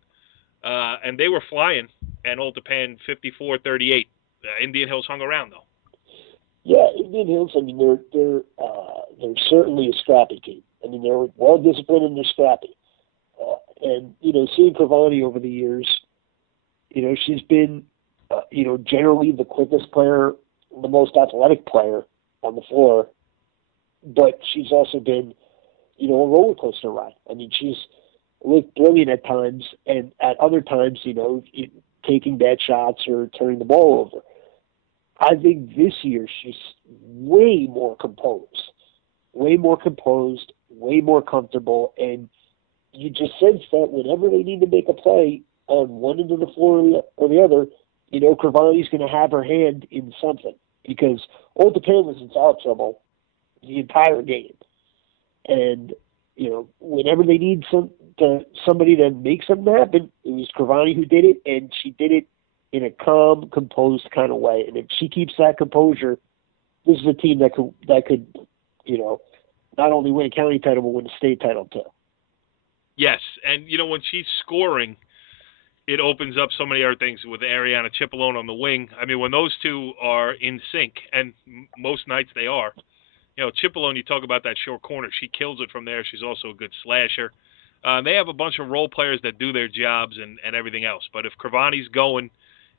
And they were flying, and Old Tappan 54-38. Indian Hills hung around, though. Yeah, Indian Hills, I mean, they're certainly a scrappy team. I mean, they're well-disciplined and they're scrappy. And, seeing Cravani over the years, she's been, generally the quickest player, the most athletic player on the floor. But she's also been, a roller coaster ride. I mean, she's looked brilliant at times, and at other times, taking bad shots or turning the ball over. I think this year she's way more composed, way more comfortable, and you just sense that whenever they need to make a play on one end of the floor or the other, Cravani's going to have her hand in something, because Old Tappan was in foul trouble the entire game. And, whenever they need somebody to make something happen, it was Cavani who did it, and she did it in a calm, composed kind of way. And if she keeps that composure, this is a team that could, not only win a county title but win a state title too. Yes, and when she's scoring, it opens up so many other things with Ariana Cipollone on the wing. I mean, when those two are in sync, and most nights they are, Cipollone, you talk about that short corner, she kills it from there. She's also a good slasher. They have a bunch of role players that do their jobs and everything else. But if Cavani's going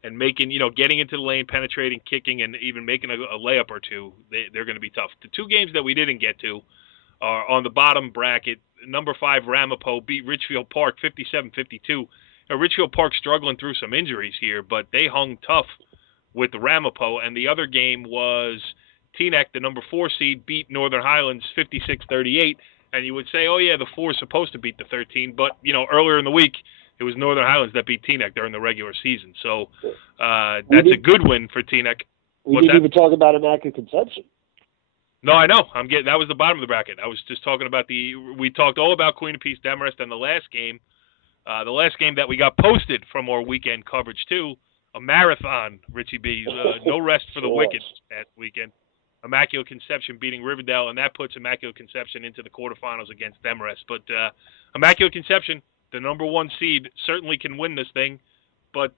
and making, getting into the lane, penetrating, kicking, and even making a layup or two, they're going to be tough. The two games that we didn't get to are on the bottom bracket. Number 5, Ramapo beat Richfield Park 57-52. Richfield Park struggling through some injuries here, but they hung tough with Ramapo. And the other game was Teaneck, the number 4 seed, beat Northern Highlands 56-38. And you would say, oh, yeah, the 4 is supposed to beat the 13. But, earlier in the week, it was Northern Highlands that beat Teaneck during the regular season. So that's a good win for Teaneck. We didn't even talk about Immaculate Conception. No, I know. That was the bottom of the bracket. I was just talking about we talked all about Queen of Peace Demarest and the last game that we got posted from our weekend coverage too, a marathon, Richie B. No rest for the wicked that weekend. Immaculate Conception beating Riverdale, and that puts Immaculate Conception into the quarterfinals against Demarest. But Immaculate Conception, the number 1 seed, certainly can win this thing. But,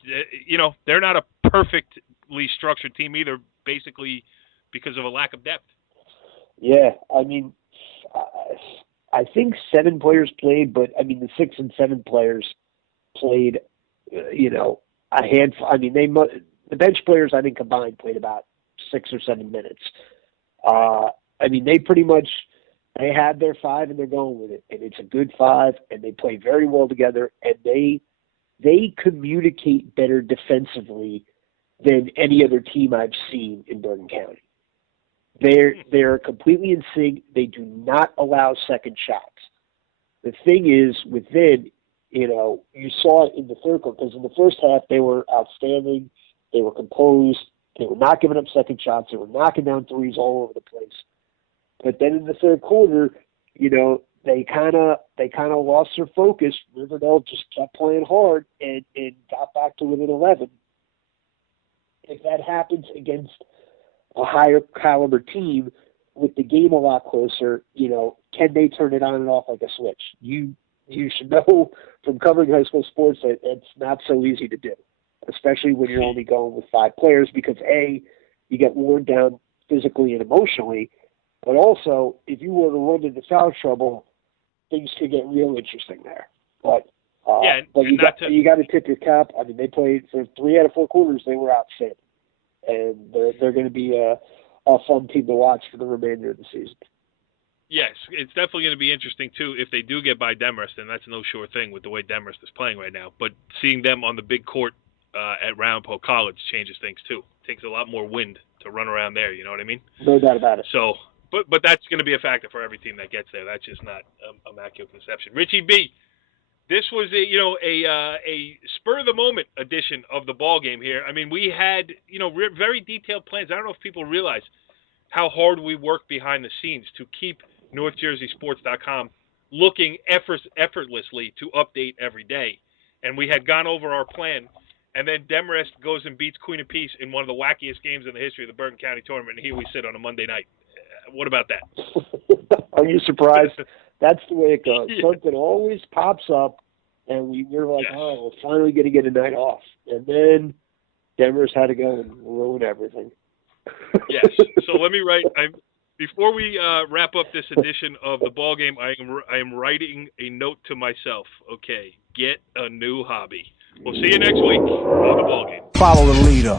they're not a perfectly structured team either, basically because of a lack of depth. Yeah, I mean, I think 7 players played, but I mean the 6 and 7 players played, a handful. I mean, the bench players I think combined played about 6 or 7 minutes. I mean, they pretty much they had their 5 and they're going with it, and it's a good 5, and they play very well together, and they communicate better defensively than any other team I've seen in Bergen County. They're completely in sync. They do not allow second shots. The thing is, within, you saw it in the third quarter, because in the first half they were outstanding. They were composed. They were not giving up second shots. They were knocking down threes all over the place. But then in the third quarter, they kind of lost their focus. Riverdale just kept playing hard and got back to within 11. If that happens against a higher caliber team with the game a lot closer, can they turn it on and off like a switch? You should know from covering high school sports that it's not so easy to do, especially when you're only going with 5 players, because A, you get worn down physically and emotionally, but also if you were to run into foul trouble, things could get real interesting there. But you got to tip your cap. I mean, they played for 3 out of 4 quarters. They were outstanding. And they're going to be a fun team to watch for the remainder of the season. Yes, it's definitely going to be interesting, too, if they do get by Demarest, and that's no sure thing with the way Demarest is playing right now. But seeing them on the big court at Ramapo College changes things, too. It takes a lot more wind to run around there, you know what I mean? No doubt about it. So, but that's going to be a factor for every team that gets there. That's just not Immaculate Conception. Richie B., this was a spur-of-the-moment edition of the ball game here. I mean, we had, very detailed plans. I don't know if people realize how hard we work behind the scenes to keep NorthJerseySports.com looking effortlessly to update every day. And we had gone over our plan, and then Demarest goes and beats Queen of Peace in one of the wackiest games in the history of the Bergen County tournament, and here we sit on a Monday night. What about that? Are you surprised? That's the way it goes. Yeah. Something always pops up, and we're like, Yes. oh, we're finally going to get a night off. And then Demarest had to go and ruin everything. Yes. So let me before we wrap up this edition of the ball game, I am writing a note to myself. Okay, get a new hobby. We'll see you next week on the ball game. Follow the leader.